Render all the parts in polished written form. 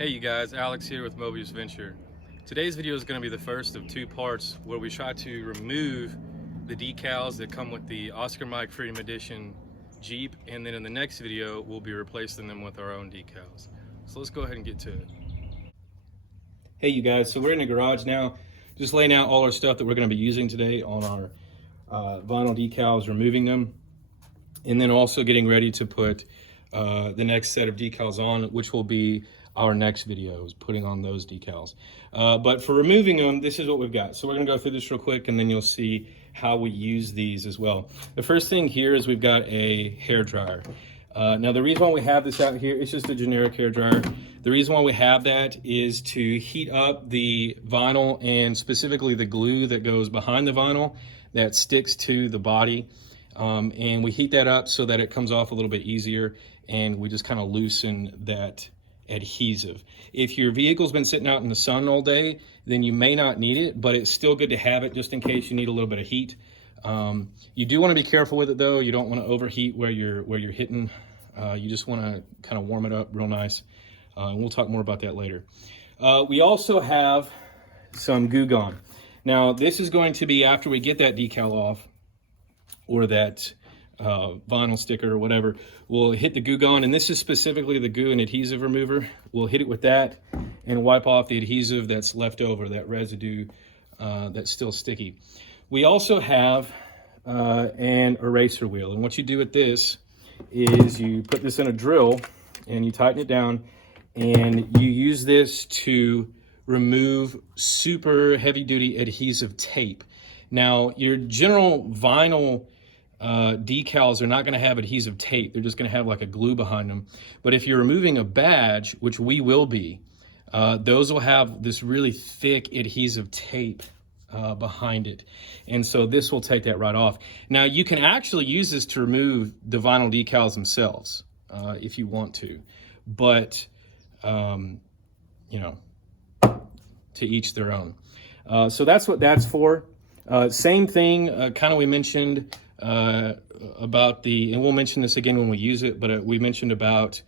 Hey you guys, Alex here with Mobius Venture. Today's video is going to be the first of two parts where we try to remove the decals that come with the Oscar Mike Freedom Edition Jeep, and then in the next video we'll be replacing them with our own decals. So let's go ahead and get to it. Hey you guys, so we're in the garage now, just laying out all our stuff that we're going to be using today on our vinyl decals, removing them, and then also getting ready to put the next set of decals on, which will be our next video, is putting on those decals. But for removing them, this is what we've got. So we're gonna go through this real quick and then you'll see how we use these as well. The first thing here is we've got a hair dryer. Now the reason why we have this out here, it's just a generic hair dryer. The reason why we have that is to heat up the vinyl and specifically the glue that goes behind the vinyl that sticks to the body. And we heat that up so that it comes off a little bit easier, and we just kind of loosen that adhesive. If your vehicle's been sitting out in the sun all day, then you may not need it, but it's still good to have it just in case you need a little bit of heat. You do want to be careful with it though. You don't want to overheat where you're hitting. You just want to kind of warm it up real nice. And we'll talk more about that later. We also have some Goo Gone. Now this is going to be after we get that decal off, or that vinyl sticker or whatever. We'll hit the Goo Gone, and this is specifically the glue and adhesive remover. We'll hit it with that and wipe off the adhesive that's left over, that residue that's still sticky. We also have an eraser wheel, and what you do with this is you put this in a drill and you tighten it down, and you use this to remove super heavy duty adhesive tape. Now your general vinyl decals are not going to have adhesive tape. They're just going to have like a glue behind them. But if you're removing a badge, which we will be, those will have this really thick adhesive tape behind it. And so this will take that right off. Now you can actually use this to remove the vinyl decals themselves if you want to, but you know, to each their own. So that's what that's for. Same thing, kind of we mentioned about the, and we'll mention this again when we use it, but we mentioned about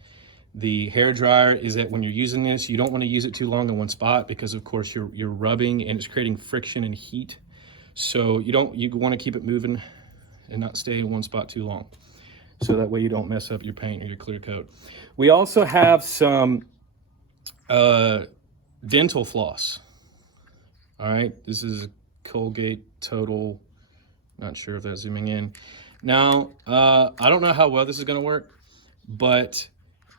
the hair dryer is that when you're using this, you don't want to use it too long in one spot because of course you're rubbing and it's creating friction and heat. So you want to keep it moving and not stay in one spot too long. So that way you don't mess up your paint or your clear coat. We also have some dental floss. All right, this is Colgate Total. Not sure if that's zooming in. Now, I don't know how well this is going to work, but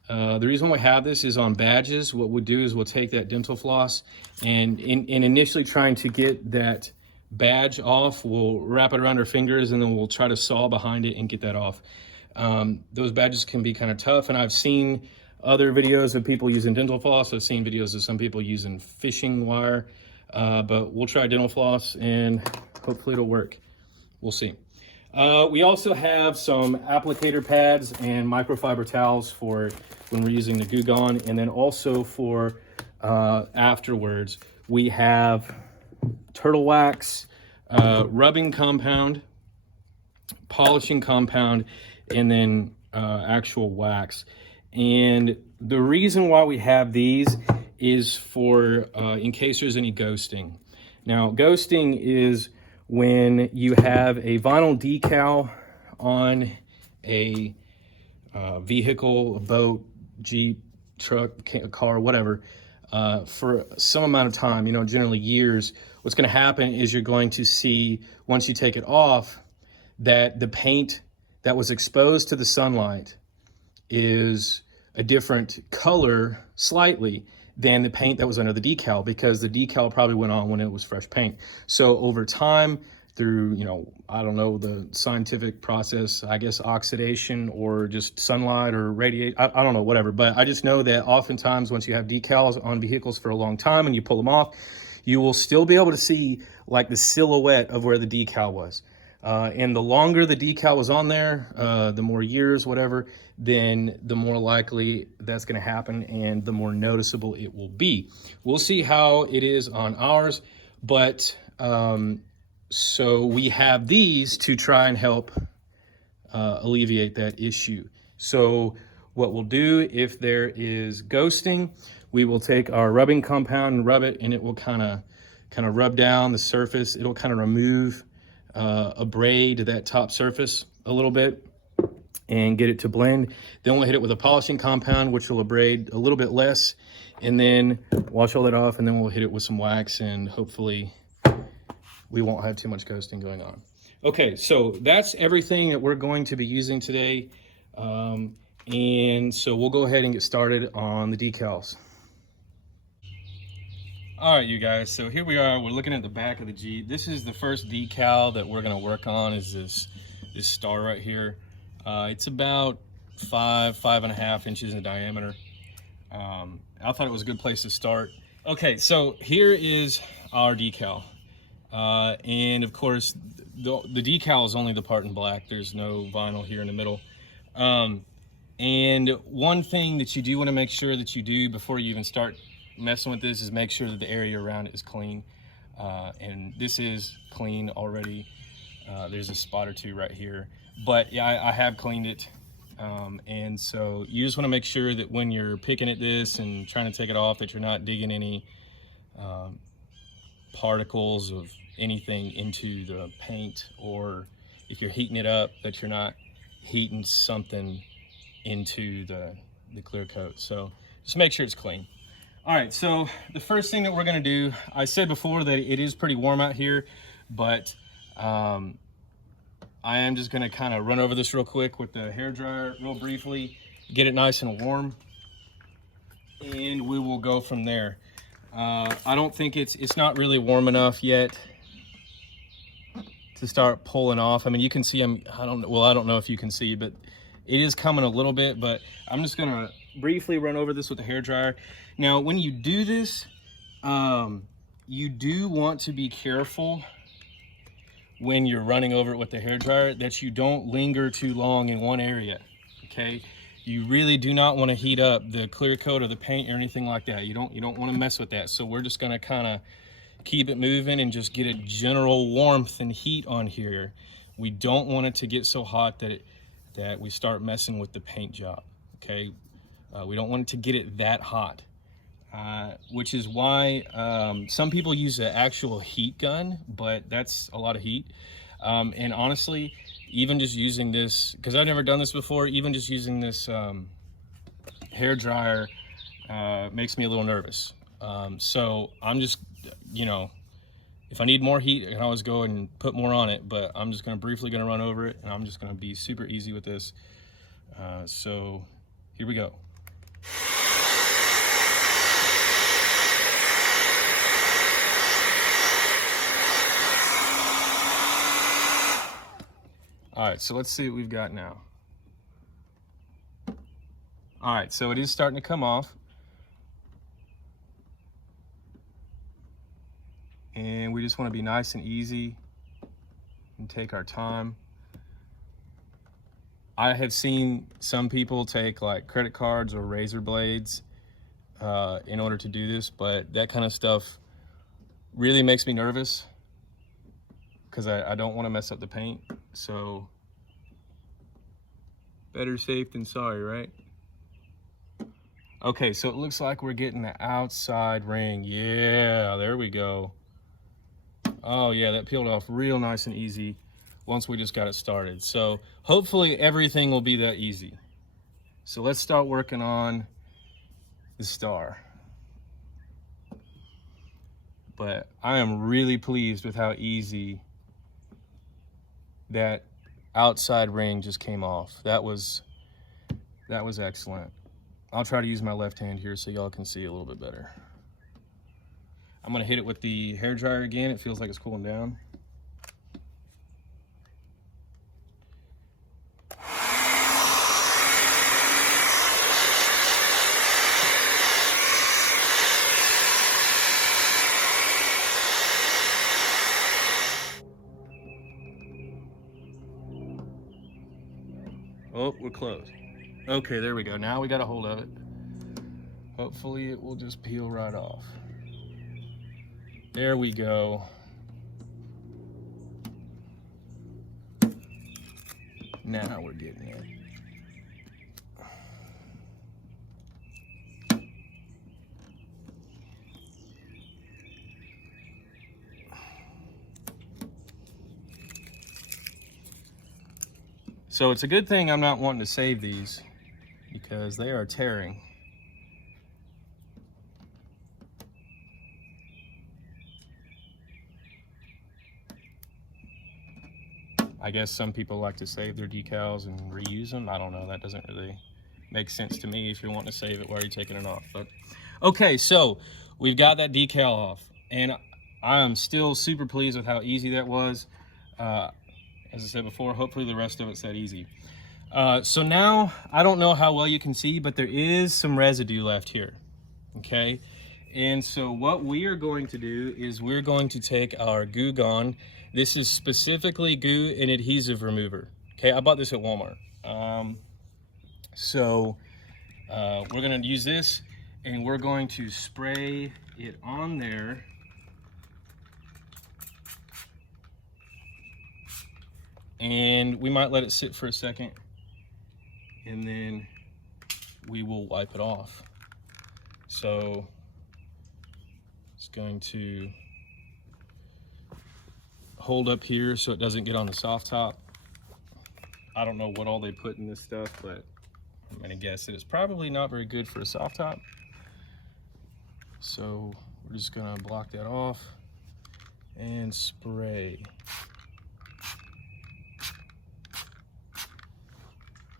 the reason we have this is on badges. What we'll do is we'll take that dental floss and in initially trying to get that badge off, we'll wrap it around our fingers and then we'll try to saw behind it and get that off. Those badges can be kind of tough, and I've seen other videos of people using dental floss. I've seen videos of some people using fishing wire, but we'll try dental floss and hopefully it'll work. We'll see. We also have some applicator pads and microfiber towels for when we're using the Goo Gone, and then also for afterwards. We have turtle wax, rubbing compound, polishing compound, and then actual wax. And the reason why we have these is for in case there's any ghosting. Now, ghosting is when you have a vinyl decal on a vehicle, a boat, Jeep, truck, car, whatever, for some amount of time, you know, generally years. What's going to happen is you're going to see, once you take it off, that the paint that was exposed to the sunlight is a different color slightly than the paint that was under the decal, because the decal probably went on when it was fresh paint. So over time, through, you know, I don't know the scientific process, I guess oxidation or just sunlight or radiate, I don't know, whatever. But I just know that oftentimes once you have decals on vehicles for a long time and you pull them off, you will still be able to see like the silhouette of where the decal was. And the longer the decal was on there, the more years, whatever, then the more likely that's going to happen and the more noticeable it will be. We'll see how it is on ours, but so we have these to try and help alleviate that issue. So What we'll do if there is ghosting, we will take our rubbing compound and rub it, and it will kind of rub down the surface. It'll kind of remove, abrade that top surface a little bit and get it to blend. Then we'll hit it with a polishing compound, which will abrade a little bit less, and then wash all that off, and then we'll hit it with some wax, and hopefully we won't have too much ghosting going on. Okay, so that's everything that we're going to be using today. And so we'll go ahead and get started on the decals. All right, you guys, so here we are. We're looking at the back of the Jeep. This is the first decal that we're gonna work on, is this star right here. It's about 5.5 inches in diameter. I thought it was a good place to start. Okay, so here is our decal. And of course, the decal is only the part in black. There's no vinyl here in the middle. And one thing that you do want to make sure that you do before you even start messing with this is make sure that the area around it is clean. And this is clean already. There's a spot or two right here, but yeah, I have cleaned it. And so you just want to make sure that when you're picking at this and trying to take it off, that you're not digging any particles of anything into the paint, or if you're heating it up, that you're not heating something into the clear coat. So just make sure it's clean. All right, so the first thing that we're gonna do, I said before that it is pretty warm out here, but I am just gonna kind of run over this real quick with the hairdryer real briefly, get it nice and warm, and we will go from there. I don't think it's not really warm enough yet to start pulling off. I mean, you can see I don't know if you can see, but it is coming a little bit, but I'm just gonna briefly run over this with the hairdryer. Now, when you do this, you do want to be careful when you're running over it with the hairdryer that you don't linger too long in one area, okay? You really do not want to heat up the clear coat or the paint or anything like that. You don't want to mess with that. So we're just gonna kind of keep it moving and just get a general warmth and heat on here. We don't want it to get so hot that we start messing with the paint job, okay? We don't want it to get it that hot, which is why some people use an actual heat gun, but that's a lot of heat. And honestly, even just using this, because I've never done this before, even just using this hair dryer makes me a little nervous. So I'm just, you know, if I need more heat, I can always go and put more on it, but I'm just briefly gonna run over it, and I'm just gonna be super easy with this. So here we go. All right, so let's see what we've got now. All right, so it is starting to come off. And we just want to be nice and easy and take our time. I have seen some people take like credit cards or razor blades in order to do this, but that kind of stuff really makes me nervous because I don't want to mess up the paint. So better safe than sorry, right? Okay, so it looks like we're getting the outside ring. Yeah, there we go. Oh yeah, that peeled off real nice and easy once we just got it started. So hopefully everything will be that easy. So let's start working on the star. But I am really pleased with how easy that outside ring just came off. That was excellent. I'll try to use my left hand here so y'all can see a little bit better. I'm gonna hit it with the hair dryer again. It feels like it's cooling down. Oh, we're close. Okay, there we go. Now we got a hold of it. Hopefully it will just peel right off. There we go. Now we're getting it. So it's a good thing I'm not wanting to save these because they are tearing. I guess some people like to save their decals and reuse them. I don't know, that doesn't really make sense to me if you're wanting to save it while you're taking it off. But okay, so we've got that decal off, and I am still super pleased with how easy that was. As I said before, hopefully the rest of it's that easy. So now, I don't know how well you can see, but there is some residue left here, okay? And so what we are going to do is we're going to take our Goo Gone. This is specifically goo and adhesive remover, okay? I bought this at Walmart. We're gonna use this, and we're going to spray it on there. And we might let it sit for a second, and then we will wipe it off. So it's going to hold up here so it doesn't get on the soft top. I don't know what all they put in this stuff, but I'm gonna guess that it's probably not very good for a soft top. So we're just gonna block that off and spray.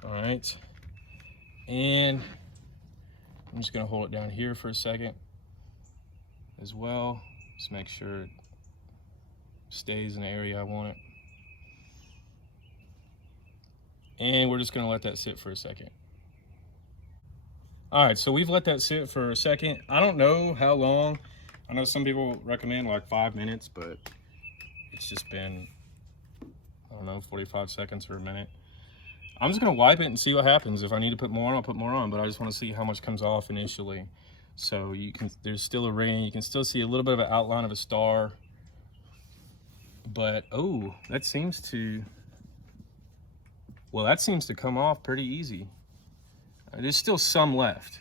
All right, and I'm just gonna hold it down here for a second as well. Just make sure it stays in the area I want it. And we're just gonna let that sit for a second. All right, so we've let that sit for a second. I don't know how long. I know some people recommend like 5 minutes, but it's just been, I don't know, 45 seconds or a minute. I'm just gonna wipe it and see what happens. If I need to put more on, I'll put more on, but I just wanna see how much comes off initially. So you can, there's still a ring. You can still see a little bit of an outline of a star, but oh, that seems to, well, that seems to come off pretty easy. There's still some left,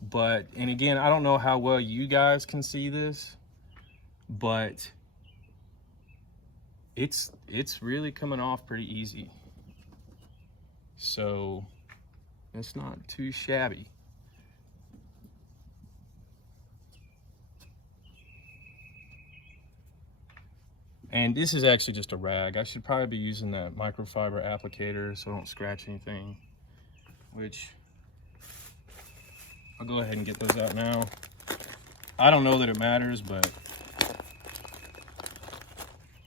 but, and again, I don't know how well you guys can see this, but it's really coming off pretty easy. So it's not too shabby. And this is actually just a rag. I should probably be using that microfiber applicator so I don't scratch anything, which I'll go ahead and get those out now. I don't know that it matters, but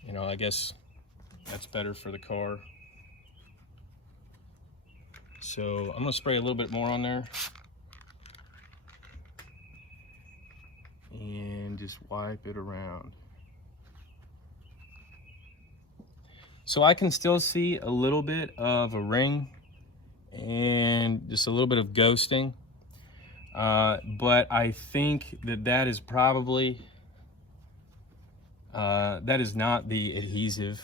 you know, I guess that's better for the car. So I'm gonna spray a little bit more on there and just wipe it around. So I can still see a little bit of a ring and just a little bit of ghosting, but I think that that is probably, that is not the adhesive.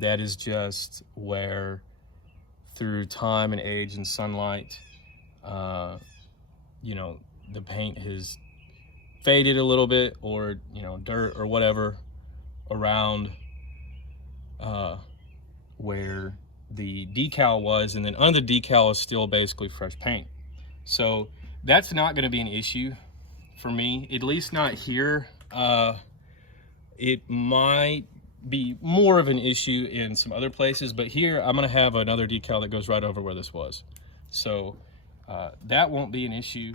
That is just where, through time and age and sunlight, you know, the paint has faded a little bit, or, you know, dirt or whatever around where the decal was, and then under the decal is still basically fresh paint. So that's not going to be an issue for me, at least not here. It might be more of an issue in some other places, but here I'm going to have another decal that goes right over where this was. So that won't be an issue.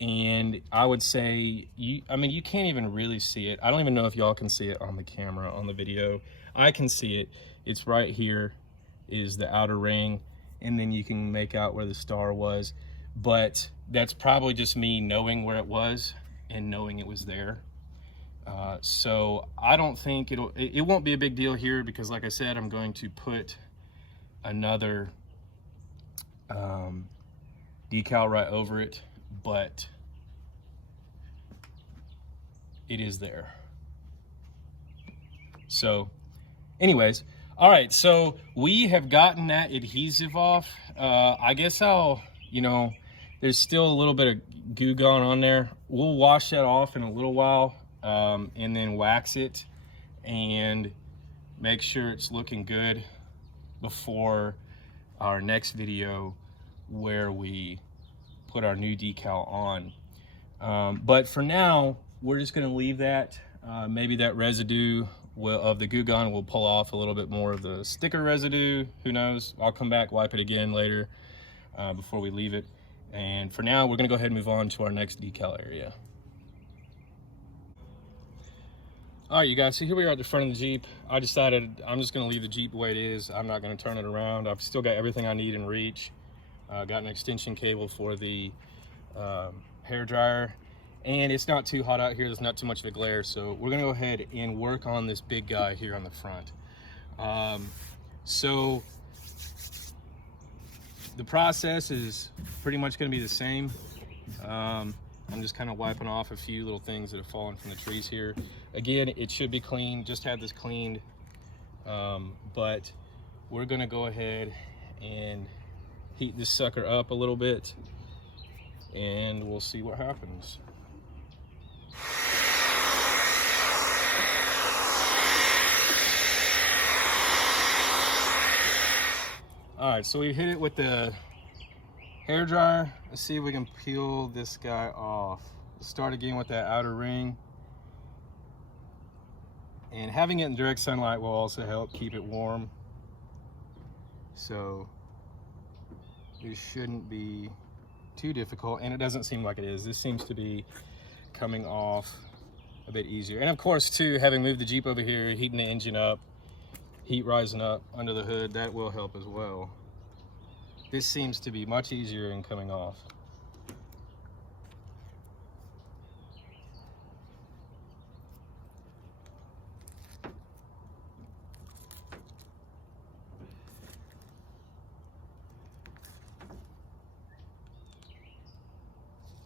And I would say, I mean, you can't even really see it. I don't even know if y'all can see it on the camera, on the video. I can see it. It's right here is the outer ring, and then you can make out where the star was. But that's probably just me knowing where it was and knowing it was there. So I don't think it won't be a big deal here, because like I said, I'm going to put another decal right over it, but it is there. So anyways, all right, so we have gotten that adhesive off. I guess I'll, you know, there's still a little bit of goo gone on there. We'll wash that off in a little while, and then wax it and make sure it's looking good. before our next video where we put our new decal on. But for now, we're just going to leave that. Maybe that residue of the Goo Gone will pull off a little bit more of the sticker residue. Who knows? I'll come back, wipe it again later before we leave it. And for now, we're going to go ahead and move on to our next decal area. All right, you guys, so here we are at the front of the Jeep. I decided I'm just going to leave the Jeep the way it is. I'm not going to turn it around. I've still got everything I need in reach. Got an extension cable for the hair dryer, and it's not too hot out here. There's not too much of a glare, so we're gonna go ahead and work on this big guy here on the front. So the process is pretty much gonna be the same. I'm just kind of wiping off a few little things that have fallen from the trees here. Again, it should be clean. Just had this cleaned, but we're gonna go ahead and heat this sucker up a little bit, and we'll see what happens. All right, so we hit it with the hair dryer. Let's see if we can peel this guy off. Let's start again with that outer ring. And having it in direct sunlight will also help keep it warm. So this shouldn't be too difficult, and it doesn't seem like it is. This seems to be coming off a bit easier. And of course, too, having moved the Jeep over here, heating the engine up, heat rising up under the hood, that will help as well. This seems to be much easier in coming off.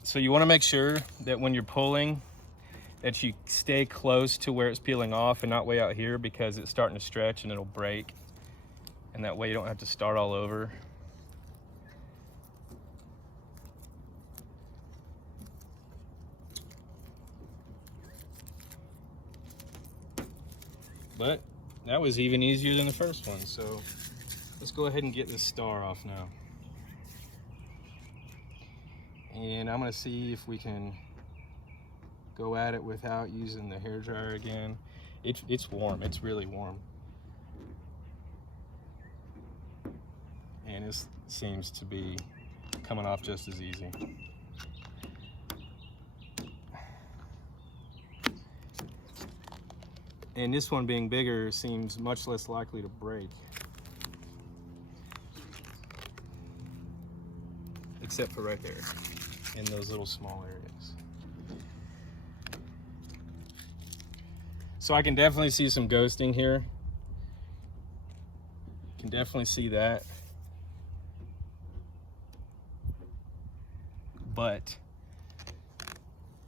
So you want to make sure that when you're pulling that you stay close to where it's peeling off and not way out here, because it's starting to stretch and it'll break, and that way you don't have to start all over. But that was even easier than the first one, so let's go ahead and get this star off now. And I'm gonna see if we can go at it without using the hair dryer again. It's warm, it's really warm. And this seems to be coming off just as easy. And this one being bigger seems much less likely to break. Except for right there, in those little small areas. So I can definitely see some ghosting here. Can definitely see that. But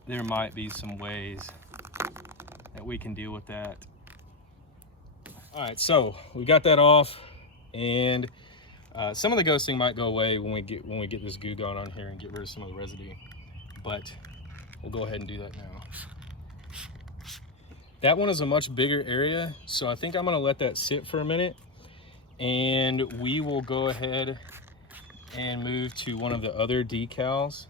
there might be some ways that we can deal with that. All right, so we got that off, and some of the ghosting might go away when we get this Goo Gone on here and get rid of some of the residue, but we'll go ahead and do that now. That one is a much bigger area, so I think I'm gonna let that sit for a minute, and we will go ahead and move to one of the other decals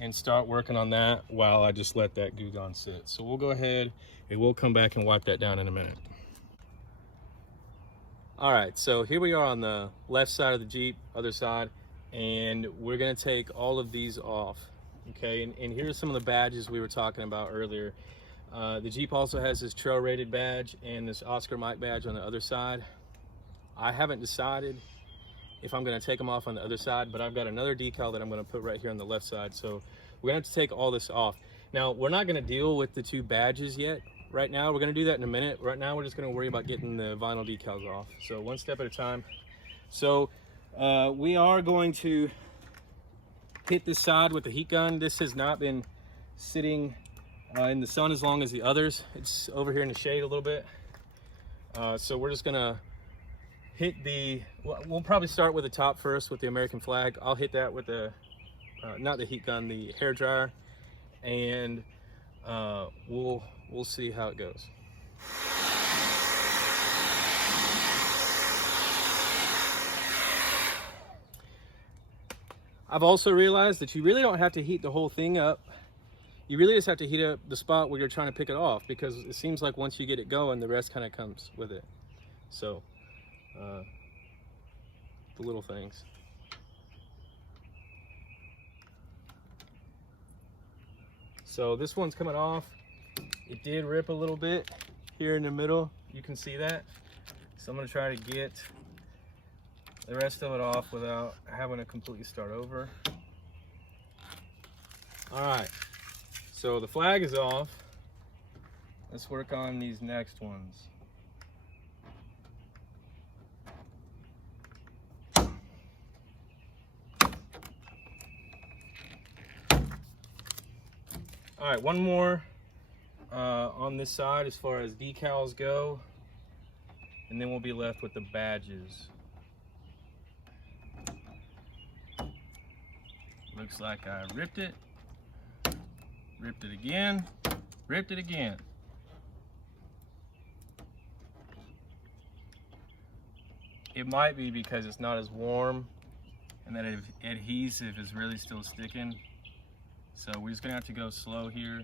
and start working on that while I just let that Goo Gone sit. So we'll go ahead and we'll come back and wipe that down in a minute. All right, so here we are on the left side of the Jeep, other side, and we're gonna take all of these off, okay? And here's some of the badges we were talking about earlier. The Jeep also has this trail rated badge and this Oscar Mike badge on the other side. I haven't decided if I'm gonna take them off on the other side, but I've got another decal that I'm gonna put right here on the left side. So we're gonna have to take all this off. Now, we're not gonna deal with the two badges yet. Right now, we're gonna do that in a minute. Right now, we're just gonna worry about getting the vinyl decals off. So one step at a time. So we are going to hit this side with the heat gun. This has not been sitting in the sun as long as the others. It's over here in the shade a little bit. So we're just gonna hit we'll probably start with the top first with the American flag. I'll hit that with the, not the heat gun, the hair dryer, and we'll see how it goes. I've also realized that you really don't have to heat the whole thing up. You really just have to heat up the spot where you're trying to pick it off, because it seems like once you get it going, the rest kind of comes with it. So, the little things. So this one's coming off. It did rip a little bit here in the middle. You can see that. So I'm gonna try to get the rest of it off without having to completely start over. All right, so the flag is off. Let's work on these next ones. All right, one more on this side as far as decals go, and then we'll be left with the badges. Looks like I ripped it again, ripped it again. It might be because it's not as warm and that adhesive is really still sticking. So we're just gonna have to go slow here.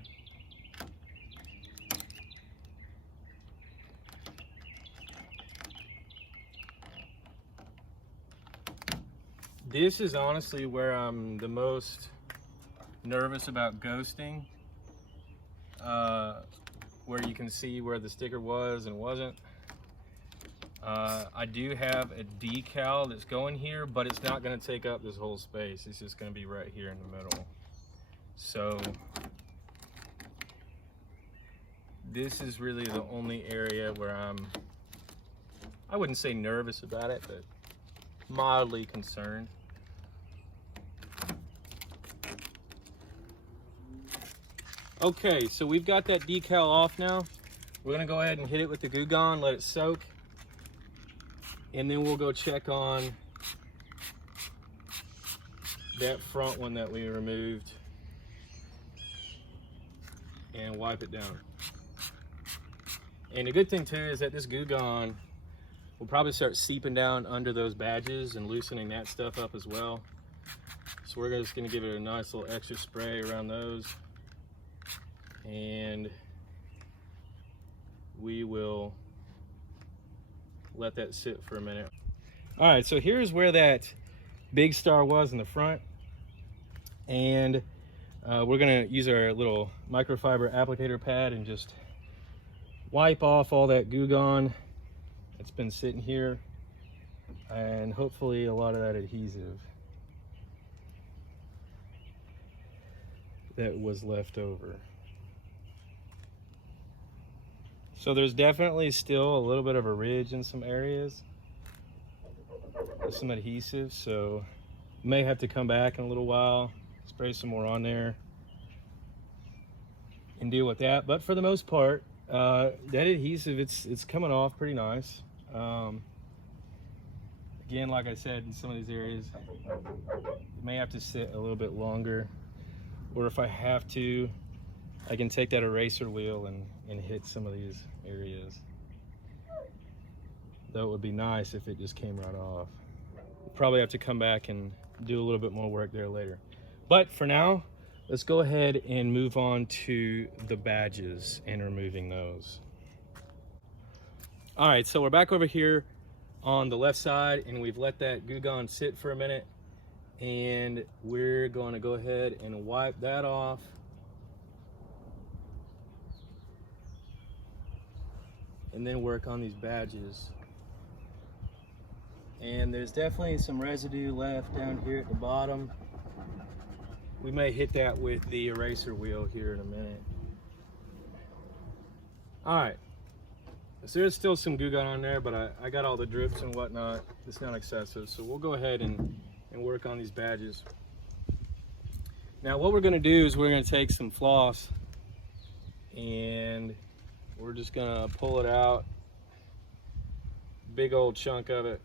This is honestly where I'm the most nervous about ghosting, where you can see where the sticker was and wasn't. I do have a decal that's going here, but it's not gonna take up this whole space. It's just gonna be right here in the middle. So this is really the only area where I wouldn't say nervous about it, but mildly concerned. Okay, so we've got that decal off now. We're gonna go ahead and hit it with the Goo Gone, let it soak, and then we'll go check on that front one that we removed and wipe it down. And the good thing too is that this Goo Gone will probably start seeping down under those badges and loosening that stuff up as well. So we're just gonna give it a nice little extra spray around those, and we will let that sit for a minute. All right, so here's where that big star was in the front, and we're gonna use our little microfiber applicator pad and just wipe off all that Goo Gone that's been sitting here, and hopefully a lot of that adhesive that was left over. So there's definitely still a little bit of a ridge in some areas with some adhesive, so may have to come back in a little while, spray some more on there and deal with that. But for the most part, that adhesive, it's coming off pretty nice. Again, like I said, in some of these areas it may have to sit a little bit longer, or if I have to, I can take that eraser wheel and hit some of these areas. Though it would be nice if it just came right off. We'll probably have to come back and do a little bit more work there later. But for now, let's go ahead and move on to the badges and removing those. All right, so we're back over here on the left side, and we've let that Goo Gone sit for a minute, and we're going to go ahead and wipe that off. And then work on these badges. And there's definitely some residue left down here at the bottom. We may hit that with the eraser wheel here in a minute. All right, so there's still some Goo Gone on there, but I got all the drips and whatnot. It's not excessive, so we'll go ahead and work on these badges. Now what we're gonna do is we're gonna take some floss, and we're just gonna pull it out, big old chunk of it,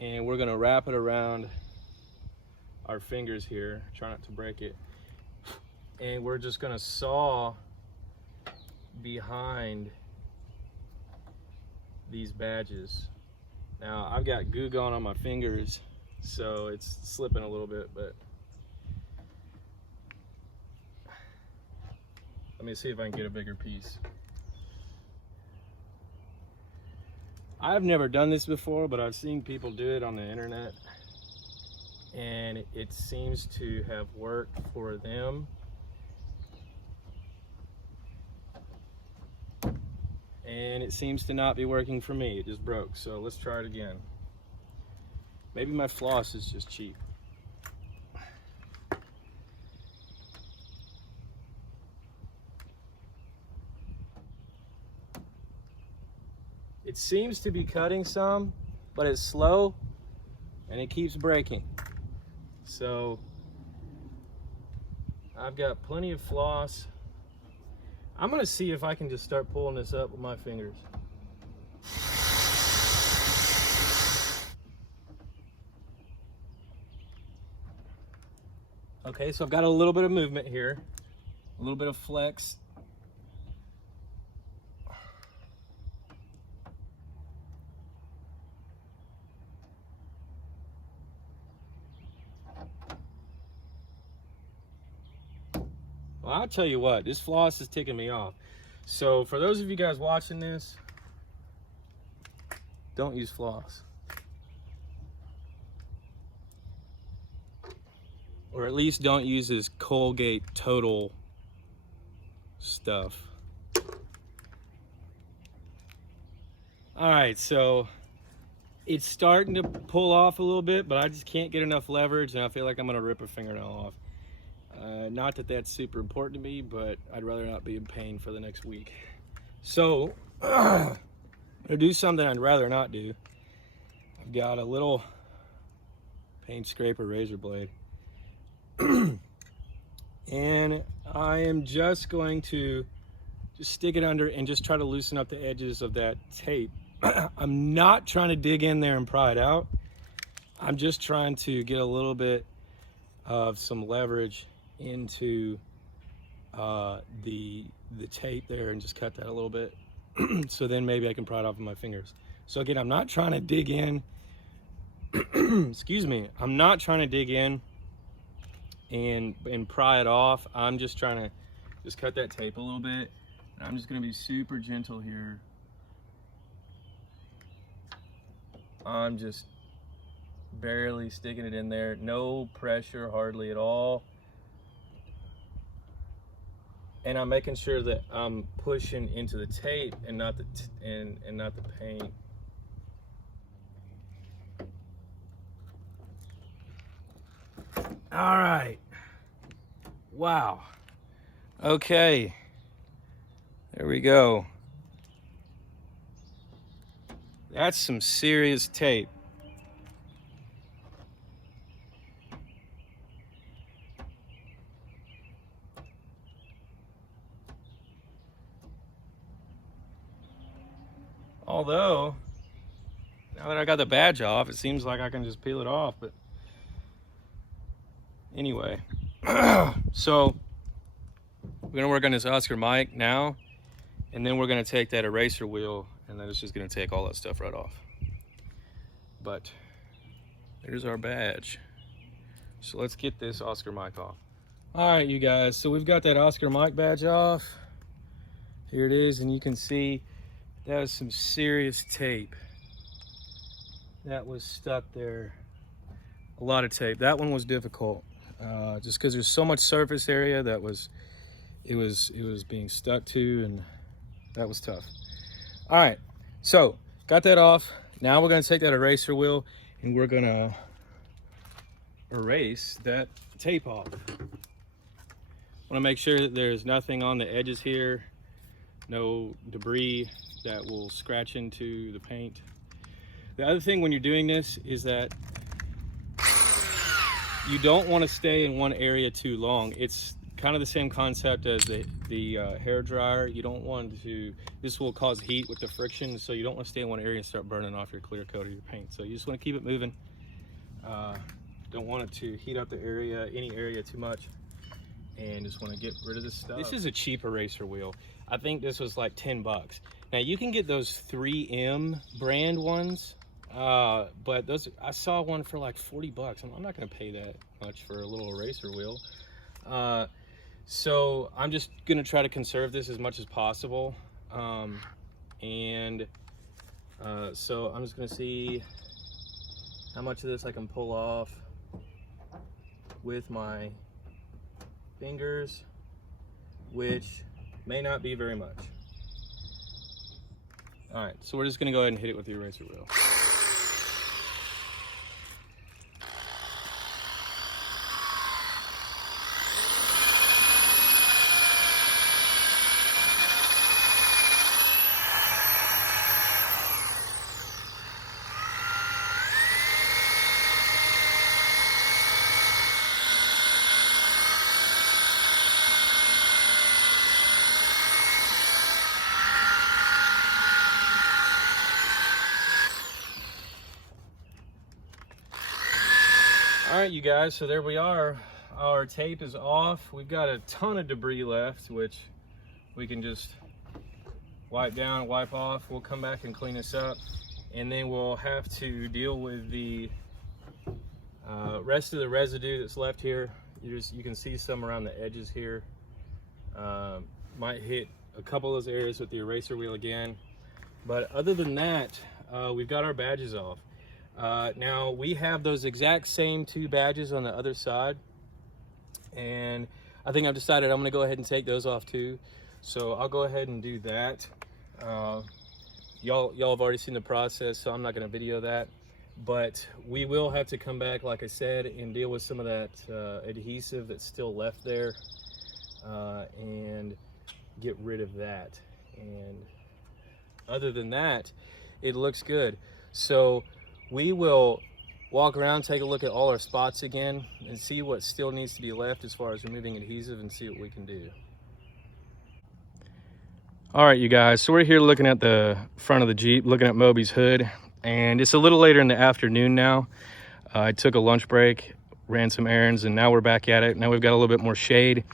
and we're gonna wrap it around our fingers here, try not to break it, and we're just gonna saw behind these badges. Now I've got Goo Gone on my fingers, so it's slipping a little bit, but let me see if I can get a bigger piece. I've never done this before, but I've seen people do it on the internet, and it seems to have worked for them. And it seems to not be working for me. It just broke. So let's try it again. Maybe my floss is just cheap. It seems to be cutting some, but it's slow and it keeps breaking. So I've got plenty of floss. I'm gonna see if I can just start pulling this up with my fingers. Okay, so I've got a little bit of movement here, a little bit of flex. Well, I'll tell you what, this floss is ticking me off. So for those of you guys watching this, don't use floss. Or at least don't use this Colgate Total stuff. All right, so it's starting to pull off a little bit, but I just can't get enough leverage, and I feel like I'm gonna rip a fingernail off. Not that that's super important to me, but I'd rather not be in pain for the next week. So, I'm gonna do something I'd rather not do. I've got a little paint scraper razor blade. And I am just going to just stick it under and just try to loosen up the edges of that tape. I'm not trying to dig in there and pry it out. I'm just trying to get a little bit of some leverage into the tape there and just cut that a little bit. So then maybe I can pry it off with my fingers. So again, I'm not trying to dig in. Excuse me. I'm not trying to dig in and pry it off. I'm just trying to just cut that tape a little bit. And I'm just going to be super gentle here. I'm just barely sticking it in there. No pressure hardly at all. And I'm making sure that I'm pushing into the tape and not the and not the paint. All right. Wow. Okay. There we go. That's some serious tape. Although, now that I got the badge off, it seems like I can just peel it off, but anyway. So, we're gonna work on this Oscar mic now, and then we're gonna take that eraser wheel, and then it's just gonna take all that stuff right off. But, there's our badge. So let's get this Oscar mic off. All right, you guys, so we've got that Oscar mic badge off. Here it is, and you can see that was some serious tape that was stuck there. A lot of tape. That one was difficult, just because there's so much surface area that it was being stuck to, and that was tough. All right, so got that off. Now we're gonna take that eraser wheel and we're gonna erase that tape off. I wanna make sure that there's nothing on the edges here, no debris that will scratch into the paint. The other thing when you're doing this is that you don't want to stay in one area too long. It's kind of the same concept as the hair dryer. You don't want to, this will cause heat with the friction, so you don't want to stay in one area and start burning off your clear coat of your paint. So you just want to keep it moving. Don't want it to heat up the area, any area too much, and just want to get rid of this stuff. This is a cheap eraser wheel. I think this was like 10 bucks. Now you can get those 3M brand ones But those, I saw one for like 40 bucks. I'm not gonna pay that much for a little eraser wheel. So I'm just gonna try to conserve this as much as possible. So I'm just gonna see how much of this I can pull off with my fingers, which may not be very much. All right, so we're just gonna go ahead and hit it with the eraser wheel. All right, you guys, so there we are. Our tape is off. We've got a ton of debris left, which we can just wipe down, wipe off. We'll come back and clean this up, and then we'll have to deal with the rest of the residue that's left here. You can see some around the edges here. Might hit a couple of those areas with the eraser wheel again. But other than that, we've got our badges off. Now we have those exact same 2 badges on the other side, and I think I've decided I'm going to go ahead and take those off too. So I'll go ahead and do that. Y'all have already seen the process, so I'm not going to video that, but we will have to come back, like I said, and deal with some of that adhesive that's still left there, and get rid of that. And other than that, it looks good. So we will walk around, take a look at all our spots again, and see what still needs to be left as far as removing adhesive, and see what we can do. All right, you guys, so we're here looking at the front of the Jeep, looking at Moby's hood, and it's a little later in the afternoon now. I took a lunch break, ran some errands, and now we're back at it. Now we've got a little bit more shade,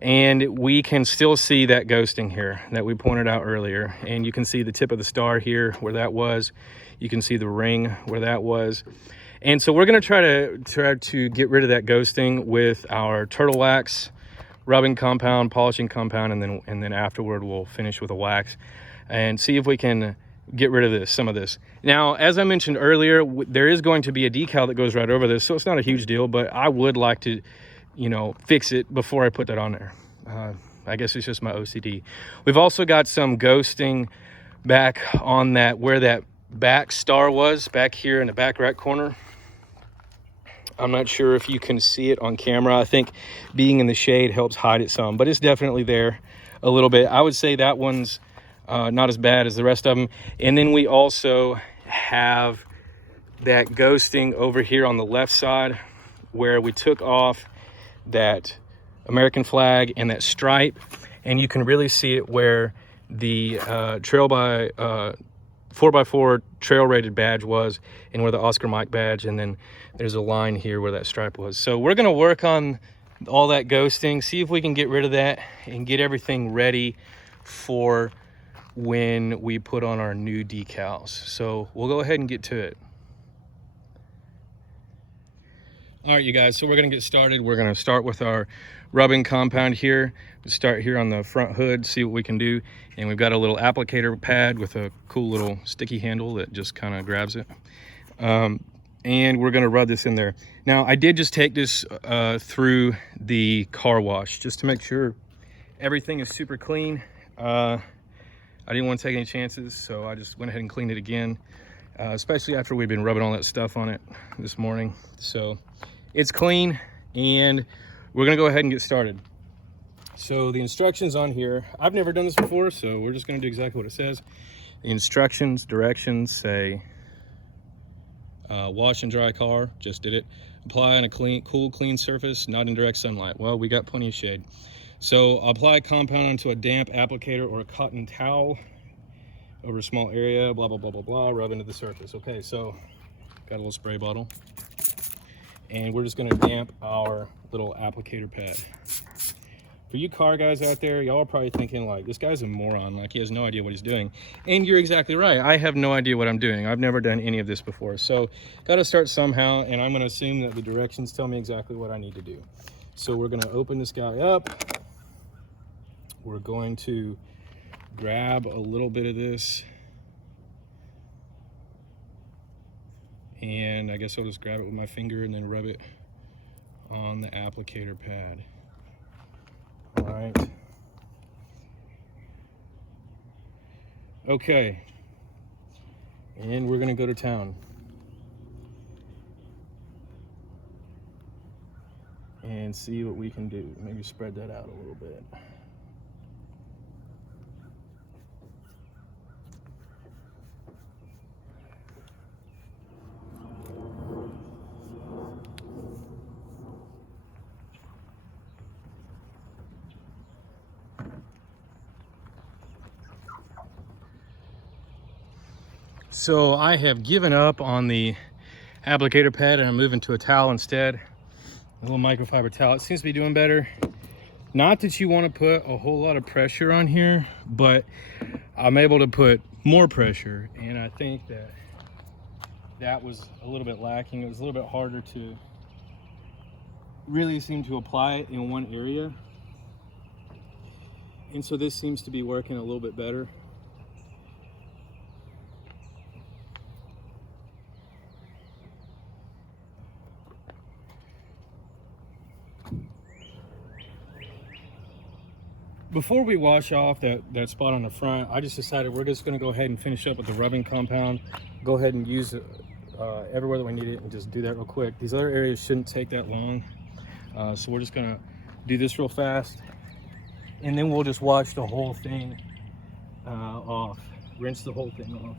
and we can still see that ghosting here that we pointed out earlier. And you can see the tip of the star here where that was. You can see the ring where that was. And so we're gonna try to get rid of that ghosting with our turtle wax, rubbing compound, polishing compound, and then afterward we'll finish with a wax and see if we can get rid of some of this. Now, as I mentioned earlier, there is going to be a decal that goes right over this, so it's not a huge deal, but I would like to, fix it before I put that on there. I guess it's just my OCD. We've also got some ghosting back on that, where that back star was, back here in the back right corner. I'm not sure if you can see it on camera. I think being in the shade helps hide it some, but it's definitely there a little bit. I would say that one's not as bad as the rest of them. And then we also have that ghosting over here on the left side, where we took off that American flag and that stripe, and you can really see it where the 4x4 trail rated badge was, and where the Oscar Mike badge, and then there's a line here where that stripe was. So we're gonna work on all that ghosting, see if we can get rid of that and get everything ready for when we put on our new decals. So we'll go ahead and get to it. All right, you guys, so we're gonna get started. We're gonna start with our rubbing compound here. We'll start here on the front hood, see what we can do. And we've got a little applicator pad with a cool little sticky handle that just kind of grabs it. And we're gonna rub this in there. Now, I did just take this through the car wash just to make sure everything is super clean. I didn't want to take any chances, so I just went ahead and cleaned it again, especially after we've been rubbing all that stuff on it this morning. So it's clean, and we're gonna go ahead and get started. So the instructions on here, I've never done this before, so we're just gonna do exactly what it says. The directions say, wash and dry car, just did it. Apply on a cool, clean surface, not in direct sunlight. Well, we got plenty of shade. So apply compound onto a damp applicator or a cotton towel over a small area, blah, blah, blah, blah, blah, rub into the surface. Okay, so got a little spray bottle, and we're just gonna damp our little applicator pad. For you car guys out there, y'all are probably thinking like, this guy's a moron, like he has no idea what he's doing. And you're exactly right. I have no idea what I'm doing. I've never done any of this before. So got to start somehow, and I'm going to assume that the directions tell me exactly what I need to do. So we're going to open this guy up. We're going to grab a little bit of this. And I guess I'll just grab it with my finger and then rub it on the applicator pad. All right. Okay. And we're gonna go to town. And see what we can do. Maybe spread that out a little bit. So I have given up on the applicator pad and I'm moving to a towel instead. A little microfiber towel. It seems to be doing better. Not that you want to put a whole lot of pressure on here, but I'm able to put more pressure, and I think that was a little bit lacking. It was a little bit harder to really seem to apply it in one area, and so this seems to be working a little bit better. Before we wash off that spot on the front, I just decided we're just gonna go ahead and finish up with the rubbing compound. Go ahead and use it everywhere that we need it and just do that real quick. These other areas shouldn't take that long. So we're just gonna do this real fast, and then we'll just wash the whole thing off, rinse the whole thing off,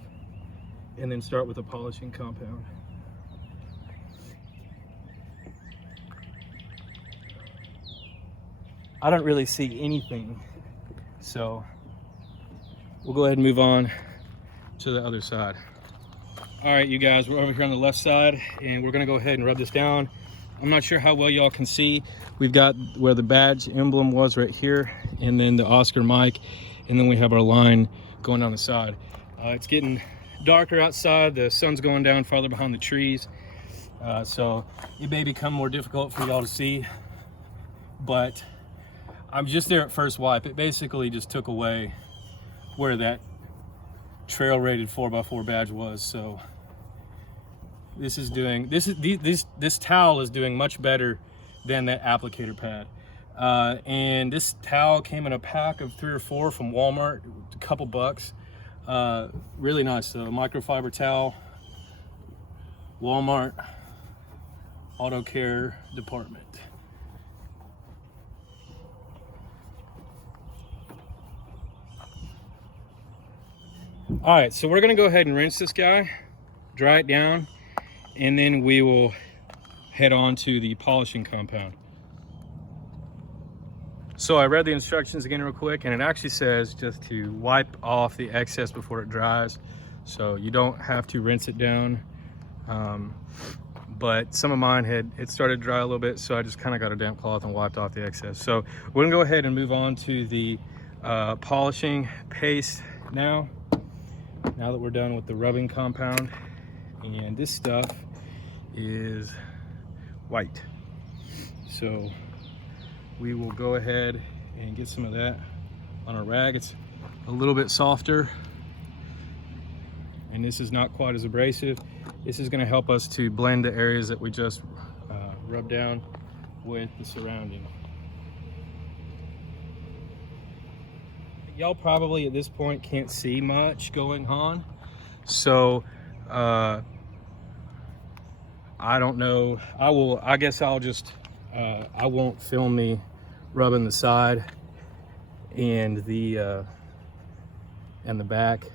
and then start with a polishing compound. I don't really see anything, so we'll go ahead and move on to the other side. All right, you guys, we're over here on the left side, and we're gonna go ahead and rub this down. I'm not sure how well y'all can see. We've got where the badge emblem was right here, and then the Oscar mic, and then we have our line going down the side. It's getting darker outside. The sun's going down farther behind the trees, so it may become more difficult for y'all to see, but I'm just there at first wipe. It basically just took away where that trail rated 4x4 badge was. So this towel is doing much better than that applicator pad. And this towel came in a pack of 3 or 4 from Walmart, a couple bucks. Really nice. So microfiber towel, Walmart auto care department. All right, so we're gonna go ahead and rinse this guy, dry it down, and then we will head on to the polishing compound. So I read the instructions again real quick, and it actually says just to wipe off the excess before it dries. So you don't have to rinse it down. But some of mine it started dry a little bit, so I just kind of got a damp cloth and wiped off the excess. So we're gonna go ahead and move on to the polishing paste now that we're done with the rubbing compound. And this stuff is white, so we will go ahead and get some of that on our rag. It's a little bit softer, and this is not quite as abrasive. This is going to help us to blend the areas that we just rubbed down with the surrounding. Y'all probably at this point can't see much going on, so I don't know. I guess I'll just I won't film me rubbing the side and the back.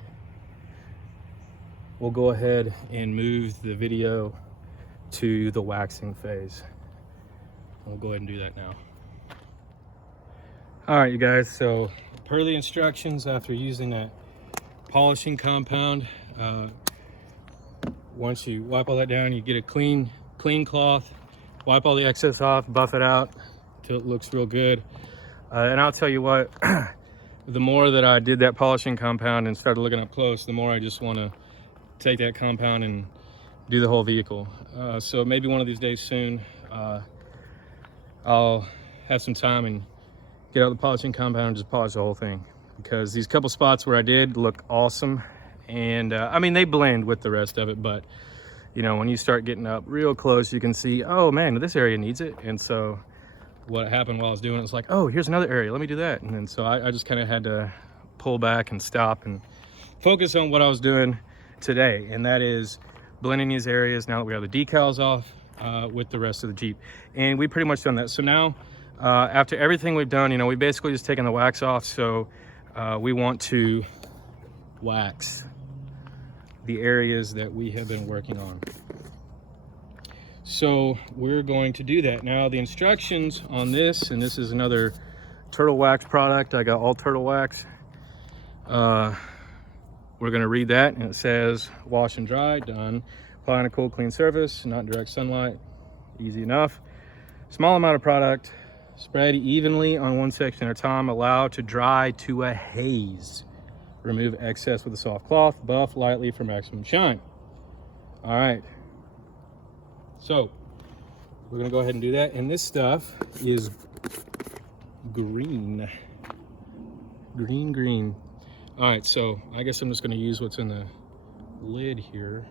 We'll go ahead and move the video to the waxing phase. We'll go ahead and do that now. All right, you guys, so per the instructions, after using that polishing compound, once you wipe all that down, you get a clean cloth, wipe all the excess off, buff it out till it looks real good. And I'll tell you what, the more that I did that polishing compound and started looking up close, the more I just want to take that compound and do the whole vehicle. So maybe one of these days soon, I'll have some time and get out the polishing compound and just polish the whole thing, because these couple spots where I did look awesome. And I mean, they blend with the rest of it, but you know, when you start getting up real close, you can see, oh man, this area needs it. And so what happened while I was doing it was like, oh, here's another area, let me do that. And then so I just kind of had to pull back and stop and focus on what I was doing today, and that is blending these areas now that we have the decals off with the rest of the Jeep. And we pretty much done that. So now after everything we've done, you know, we basically just taken the wax off. So we want to wax the areas that we have been working on. So we're going to do that. Now the instructions on this, and this is another turtle wax product. I got all turtle wax. We're going to read that, and it says wash and dry, done. Apply on a cool, clean surface, not direct sunlight, easy enough. Small amount of product, spread evenly on one section at a time, allow to dry to a haze. Remove excess with a soft cloth, buff lightly for maximum shine. All right, so we're gonna go ahead and do that. And this stuff is green. Green. All right, so I guess I'm just gonna use what's in the lid here,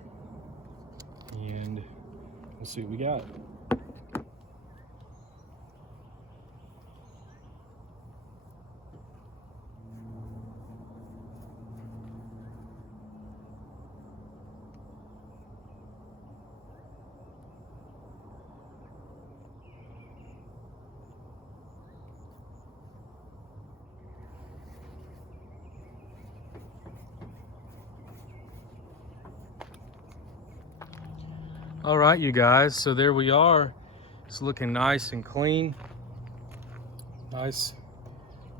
and let's see what we got. All right, you guys, so there we are. It's looking nice and clean. Nice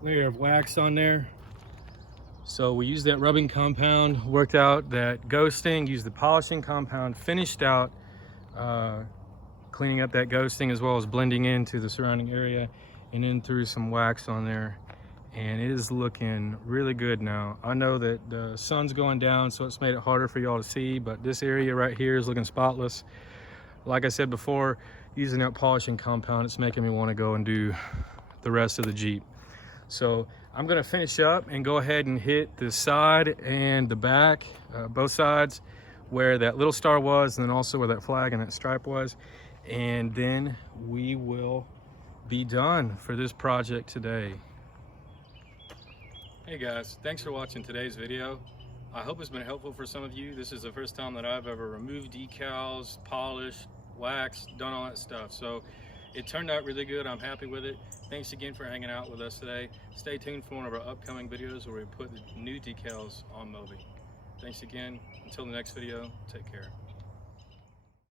layer of wax on there. So we used that rubbing compound, worked out that ghosting, used the polishing compound, finished out cleaning up that ghosting as well as blending into the surrounding area, and then threw some wax on there. And it is looking really good now. I know that the sun's going down, so it's made it harder for y'all to see, but this area right here is looking spotless. Like I said before, using that polishing compound, it's making me want to go and do the rest of the Jeep. So I'm gonna finish up and go ahead and hit the side and the back, both sides, where that little star was, and then also where that flag and that stripe was. And then we will be done for this project today. Hey guys, thanks for watching today's video. I hope it's been helpful for some of you. This is the first time that I've ever removed decals, polished, waxed, done all that stuff. So it turned out really good. I'm happy with it. Thanks again for hanging out with us today. Stay tuned for one of our upcoming videos where we put the new decals on Moby. Thanks again. Until the next video, take care.